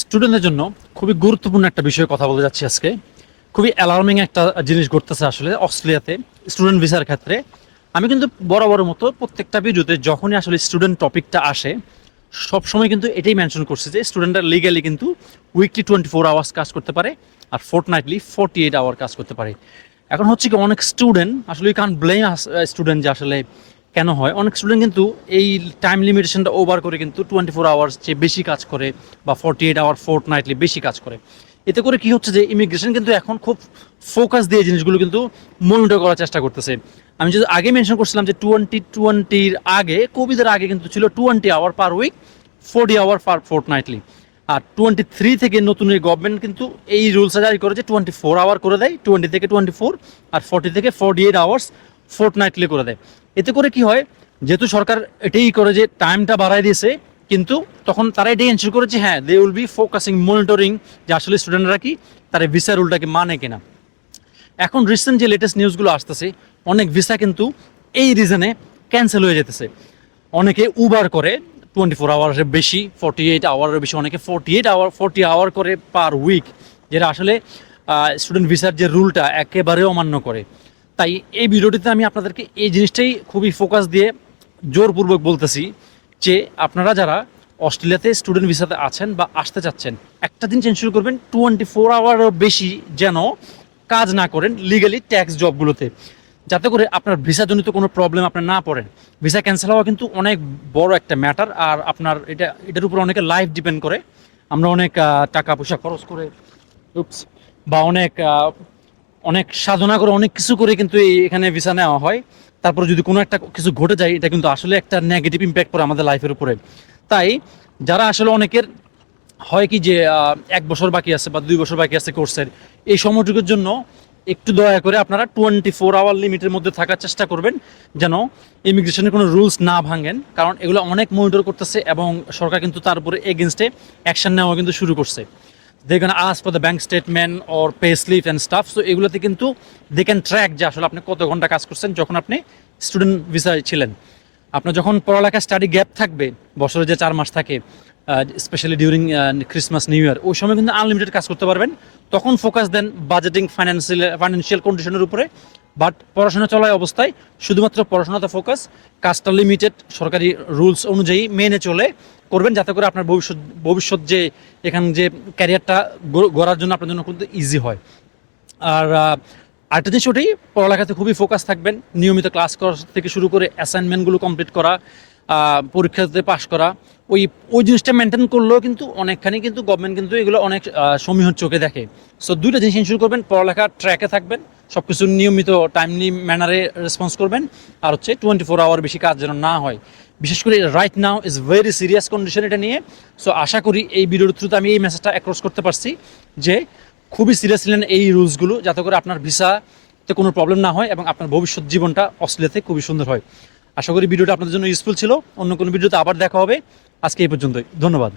স্টুডেন্টদের জন্য খুবই গুরুত্বপূর্ণ একটা বিষয়ে কথা বলতে যাচ্ছি আজকে। খুবই অ্যালার্মিং একটা জিনিস ঘটতেছে আসলে অস্ট্রেলিয়াতে স্টুডেন্ট ভিসার ক্ষেত্রে। আমি কিন্তু বরাবর মতো প্রত্যেকটা ভিডিওতে যখনই আসলে স্টুডেন্ট টপিকটা আসে, সবসময় কিন্তু এটাই মেনশন করছে যে স্টুডেন্টরা লিগালি কিন্তু উইকলি টোয়েন্টি ফোর আওয়ার্স কাজ করতে পারে আর ফোর্টনাইটলি ফোর্টি এইট আওয়ার কাজ করতে পারে। এখন হচ্ছে কি অনেক স্টুডেন্ট আসলে ইউ কান ব্লেম স্টুডেন্ট যে আসলে কেন হয়? অনেক স্টুডেন্ট কিন্তু এই টাইম লিমিটেশনটা ওভার করে কিন্তু টোয়েন্টি ফোর আওয়ার্স চেয়ে বেশি কাজ করে বা forty eight hour fortnightly বেশি কাজ করে। এতে করে কি হচ্ছে যে ইমিগ্রেশন কিন্তু এখন খুব ফোকাস দিয়ে জিনিসগুলো কিন্তু মনিটর করার চেষ্টা করতেছে। আমি যদি আগে মেনশন করছিলাম যে টোয়েন্টি টোয়েন্টির আগে কোভিডের আগে কিন্তু ছিল twenty hour per week forty hour per fortnightly আর টোয়েন্টি থ্রি থেকে নতুন এই গভর্নমেন্ট কিন্তু এই রুলসটা জারি করেছে টোয়েন্টি ফোর আওয়ার করে দেয় টোয়েন্টি থেকে টোয়েন্টি ফোর আর ফোর্টি থেকে forty eight hours fortnightly করে দেয়। এতে করে কি হয়, যেহেতু সরকার এটাই করে যে টাইমটা বাড়াই দিয়েছে, কিন্তু তখন তারা এটাই এনশিওর করেছে হ্যাঁ they will be focusing monitoring যে আসলে স্টুডেন্টরা কি, তারা ভিসা রুলটাকে মানে কিনা। এখন রিসেন্ট যে লেটেস্ট নিউজগুলো আসতেছে, অনেক ভিসা কিন্তু এই রিজনে ক্যান্সেল হয়ে যেতেছে। অনেকে উবার করে টোয়েন্টি ফোর আওয়ারের বেশি ফর্টি এইট আওয়ারের বেশি, অনেকে forty eight hour forty hour করে পার উইক যেটা আসলে স্টুডেন্ট ভিসার যে রুলটা একেবারে অমান্য করে। তাই এই ভিডিওটিতে আমি আপনাদেরকে এই জিনিসটাই খুবই ফোকাস দিয়ে জোরপূর্বক বলতেছি যে আপনারা যারা অস্ট্রেলিয়াতে স্টুডেন্ট ভিসাতে আছেন বা আসতে চাচ্ছেন, একটা দিন চেঞ্জ শুরু করবেন টোয়েন্টি ফোর আওয়ারও বেশি যেন কাজ না করেন লিগালি ট্যাক্স জবগুলোতে যাতে করে আপনার ভিসা জনিত কোনো প্রবলেম আপনার না পড়েন ভিসা ক্যান্সেল হওয়া কিন্তু অনেক বড় একটা ম্যাটার আর আপনার এটা, এটার উপর অনেকে লাইফ ডিপেন্ড করে। আমরা অনেক টাকা পয়সা খরচ করে বা অনেক অনেক সাধনা করে, অনেক কিছু করে কিন্তু এই এখানে ভিসা নেওয়া হয়। তারপর যদি কোনো একটা কিছু ঘটে যায়, এটা কিন্তু আসলে একটা নেগেটিভ ইম্প্যাক্ট পড়ে আমাদের লাইফের উপরে। তাই যারা আসলে অনেকের হয় কি যে এক বছর বাকি আছে বা দুই বছর বাকি আছে কোর্সের এই সময়টুকুর জন্য একটু দয়া করে আপনারা টোয়েন্টি ফোর আওয়ার লিমিটের মধ্যে থাকার চেষ্টা করবেন যেন ইমিগ্রেশনের কোনো রুলস না ভাঙেন। কারণ এগুলো অনেক মনিটর করতেছে এবং সরকার কিন্তু তার উপরে এগেনস্টে অ্যাকশন নেওয়া কিন্তু শুরু করছে। They can ask for the bank statement or pay slip and stuff so এগুলোতে কিন্তু দে ক্যান ট্র্যাক যে আসলে আপনি কত ঘণ্টা কাজ করছেন যখন আপনি স্টুডেন্ট ভিসায় ছিলেন। আপনার যখন পড়ালেখা স্টাডি গ্যাপ থাকবে, বছরে যে চার মাস থাকে specially during Christmas new year ওই সময় কিন্তু আনলিমিটেড কাজ করতে পারবেন। তখন ফোকাস দেন বাজেটিং ফাইন্যান্সিয়াল ফাইন্যান্সিয়াল কন্ডিশনের উপরে। বাট পড়াশোনা চলায় অবস্থায় শুধুমাত্র পড়াশোনাতে ফোকাস কাজটা লিমিটেড সরকারি রুলস অনুযায়ী মেনে চলে। করবেন যাতে করে আপনার ভবিষ্যৎ ভবিষ্যৎ যে এখান যে ক্যারিয়ারটা গড়ার জন্য আপনার জন্য কিন্তু ইজি হয়। আর আরেকটা জিনিস ওটাই, পড়ালেখাতে খুবই ফোকাস থাকবেন, নিয়মিত ক্লাস করা থেকে শুরু করে অ্যাসাইনমেন্টগুলো কমপ্লিট করা পরীক্ষাতে পাশ করা, ওই ওই জিনিসটা মেনটেন করলেও কিন্তু অনেকখানি কিন্তু গভর্নমেন্ট কিন্তু এগুলো অনেক সমীহ চোখে দেখে। সো দুইটা জিনিস শুরু করবেন, পড়ালেখা ট্র্যাকে থাকবেন সব কিছু নিয়মিত টাইমলি ম্যানারে রেসপন্স করবেন। আর হচ্ছে টোয়েন্টি ফোর আওয়ার বেশি কাজ যেন না হয়। বিশেষ করে right now is very serious condition এটা নিয়ে। সো আশা করি এই ভিডিওর থ্রুতে আমি এই মেসেজটা অ্যাক্রস করতে পারছি যে খুবই সিরিয়াস নিলেন এই রুলসগুলো যাতে করে আপনার ভিসাতে কোনো প্রবলেম না হয় এবং আপনার ভবিষ্যৎ জীবনটা অস্ট্রেলিয়াতে খুবই সুন্দর হয়। আশা করি ভিডিওটা আপনাদের জন্য ইউজফুল ছিল। অন্য কোনো ভিডিওতে আবার দেখা হবে। আজকে এই পর্যন্তই। ধন্যবাদ।